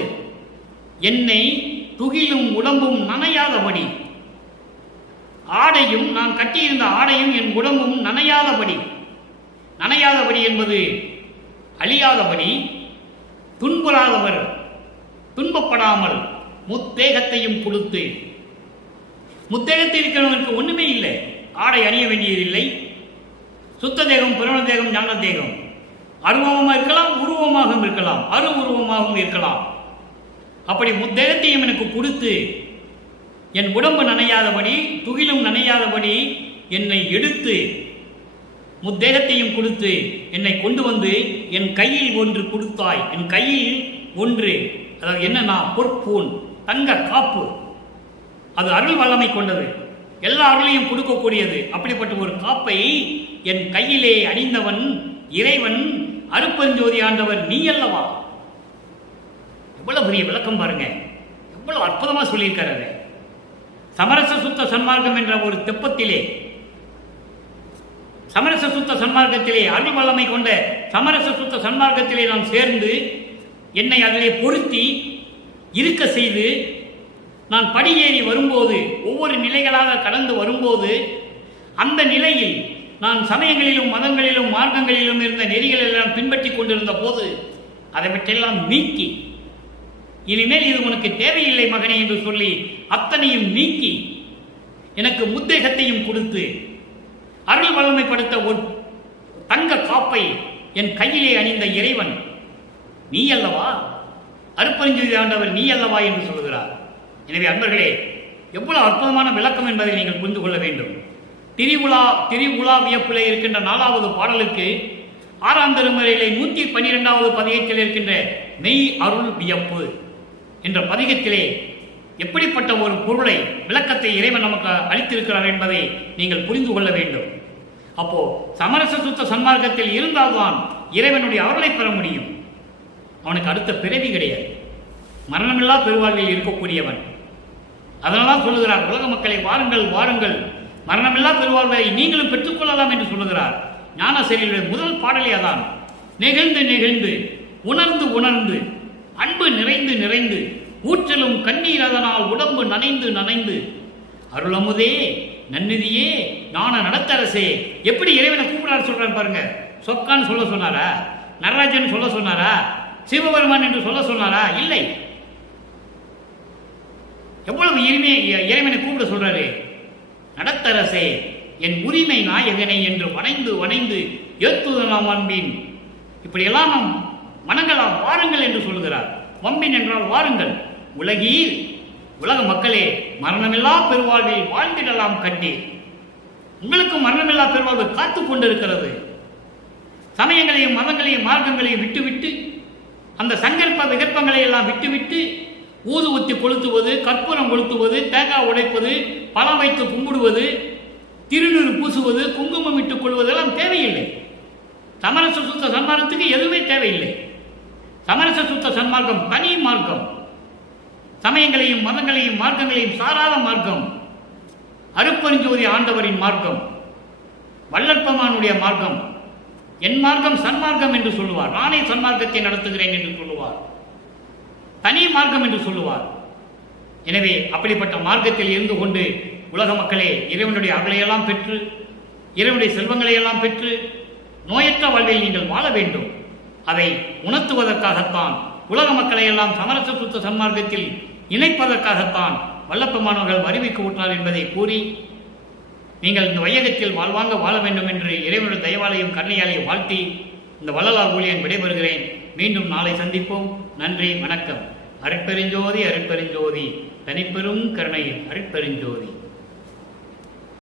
என்னை துகிலும் உடம்பும் நனையாதபடி, ஆடையும் நான் கட்டியிருந்த ஆடையும் என் உடம்பும் நனையாதபடி, நனையாதபடி என்பது அழியாதபடி, துன்புறாதவர், துன்பப்படாமல் முத்தேகத்தையும் கொடுத்து, முத்தேகத்தில் இருக்கிறவனுக்கு ஒண்ணுமே இல்லை, ஆடை அணிய வேண்டியதில்லை, சுத்த தேகம், புரண தேகம், ஞான தேகம், அருவமாக இருக்கலாம், உருவமாகவும் இருக்கலாம், அரு உருவமாகவும் இருக்கலாம். அப்படி முத்தேகத்தையும் எனக்கு கொடுத்து என் உடம்பு நனையாதபடி, துகிலும் நனையாதபடி என்னை எடுத்து, முத்தேகத்தையும் கொடுத்து என்னை கொண்டு வந்து என் கையில் ஒன்று கொடுத்தாய். என் கையில் ஒன்று, அதாவது என்னன்னா பொற்பூன், தங்க காப்பு, அது அருள் வல்லமை கொண்டது, எல்லா அருளையும் கொடுக்கக்கூடியது. அப்படிப்பட்ட ஒரு காப்பை என் கையிலே அணிந்தவன் இறைவன் அருட்பெருஞ்சோதி ஆண்டவர் நீ அல்லவா. எவ்வளவு பெரிய விளக்கம் பாருங்க, எவ்வளவு அற்புதமா சொல்லியிருக்கிறாரு. சமரச சுத்த சன்மார்க்கம் என்ற ஒரு தெப்பத்திலே, சமரச சுத்த சன்மார்க்கத்திலே, அருள் வல்லமை கொண்ட சமரச சுத்த சன்மார்க்கத்திலே நாம் சேர்ந்து என்னை அதிலே பொருத்தி இருக்க செய்து, நான் படியேறி வரும்போது, ஒவ்வொரு நிலைகளாக கடந்து வரும்போது, அந்த நிலையில் நான் சமயங்களிலும் மதங்களிலும் மார்க்கங்களிலும் இருந்த நெறிகள் எல்லாம் பின்பற்றி கொண்டிருந்த போது அதை பற்றெல்லாம் நீக்கி, இனிமேல் இது உனக்கு தேவையில்லை மகனே என்று சொல்லி அத்தனையும் நீக்கி எனக்கு முத்தேகத்தையும் கொடுத்து அருள் வல்லமைப்படுத்த ஒரு தங்க காப்பை என் கையிலே அணிந்த இறைவன் நீ அல்லவா, அருட்பெருஞ்சோதி ஆண்டவர் நீ அல்லவா என்று சொல்கிறார். எனவே அன்பர்களே, எவ்வளவு அற்புதமான விளக்கம் என்பதை நீங்கள் புரிந்து கொள்ள வேண்டும். திரிவுலா வியப்பிலே இருக்கின்ற 4வது பாடலுக்கு 6ஆம் திருமுறையிலே 112வது பதிகத்தில் இருக்கின்ற மெய் அருள் வியப்பு என்ற பதிகத்திலே எப்படிப்பட்ட ஒரு பொருளை, விளக்கத்தை இறைவன் நமக்கு அளித்திருக்கிறார் என்பதை நீங்கள் புரிந்து கொள்ள வேண்டும். அப்போ சமரச சுத்த சன்மார்க்கத்தில் இருந்தால்தான் இறைவனுடைய அருளை பெற முடியும். அவனுக்கு அடுத்த பிறவி கிடையாது, மரணமில்லா பெருவாழ்வில் இருக்கக்கூடியவன். அதனால்தான் சொல்லுகிறார், உலக மக்களை வாருங்கள் வாருங்கள், மரணமில்லா பெருவாழ்வை நீங்களும் பெற்றுக்கொள்ளலாம் என்று சொல்லுகிறார். ஞானசேரியுடைய முதல் பாடலே அதான். நெகிழ்ந்து நெகிழ்ந்து, உணர்ந்து உணர்ந்து, அன்பு நிறைந்து நிறைந்து, ஊற்றலும் கண்ணீர் அதனால் உடம்பு நனைந்து நனைந்து, அருளமுதே நன்னிதியே ஞான நடத்தரசே. எப்படி இறைவனை கூப்பிடாரு சொல்றாரு பாருங்க. சொக்கான்னு சொல்ல சொன்னாரா? நடராஜன் சொல்ல சொன்னாரா? சிவபெருமான் என்று சொல்ல சொன்னாரா? இல்லை. எவ்வளவு இறைவனை கூப்பிட சொல்றாரு. நடத்தரசே, என் உரிமை நாயகனை என்று வணைந்து வணைந்து ஏத்துதலாம் அன்பின். இப்படியெல்லாம் நாம் மனங்களாம் வாருங்கள் என்று சொல்கிறார். வம்பின் என்றால் வாருங்கள். உலகில் உலக மக்களே, மரணமில்லா பெருவாழ்வில் வாழ்ந்திடலாம் கண்டே. உங்களுக்கு மரணமில்லா பெருவாழ்வு காத்து கொண்டிருக்கிறது. சமயங்களையும் மதங்களையும் மார்க்கங்களையும் விட்டுவிட்டு, அந்த சங்கல்ப விகற்பங்களை எல்லாம் விட்டுவிட்டு, ஊது ஊத்தி கொளுத்துவது, கற்பூரம் கொளுத்துவது, தேங்காய் உடைப்பது, பழம் வைத்து கும்பிடுவது, திருநீறு பூசுவது, குங்குமம் இட்டுக் கொள்வதெல்லாம் தேவையில்லை. சமரச சுத்த சன்மார்க்கத்துக்கு எதுவுமே தேவையில்லை. சமரச சுத்த சன்மார்க்கம் தனி மார்க்கம். சமயங்களையும் மதங்களையும் மார்க்கங்களையும் சாராத மார்க்கம். அருட்பெருஞ்சோதி ஆண்டவரின் மார்க்கம், வள்ளற்பெருமானுடைய மார்க்கம். என் மார்க்கம் சன்மார்க்கம் என்று சொல்லுவார். நானே சன்மார்க்கத்தை நடத்துகிறேன் என்று சொல்லுவார். தனி மார்க்கம் என்று சொல்லுவார். எனவே அப்படிப்பட்ட மார்க்கத்தில் இருந்து கொண்டு உலக மக்களே, இறைவனுடைய அருளையெல்லாம் பெற்று, இறைவனுடைய செல்வங்களை எல்லாம் பெற்று, நோயற்ற வாழ்வில் நீங்கள் வாழ வேண்டும். அதை உணர்த்துவதற்காகத்தான், உலக மக்களை எல்லாம் சமரச சுத்த சன்மார்க்கத்தில் இணைப்பதற்காகத்தான் வல்லப்பெருமானவர்கள் அறிவிக்க விட்டார் என்பதை கூறி, நீங்கள் இந்த வையகத்தில் வாழ்வாங்க வாழ வேண்டும் என்று இறைவனுடைய தயவாலையும் கருணையாலையும் வாழ்த்தி இந்த வள்ளலார் ஊழியன் விடைபெறுகிறேன். மீண்டும் நாளை சந்திப்போம். நன்றி, வணக்கம். அருட்பெருஞ்சோதி அருட்பெருஞ்சோதி தனிப்பெரும் கருணை அருட்பெருஞ்சோதி.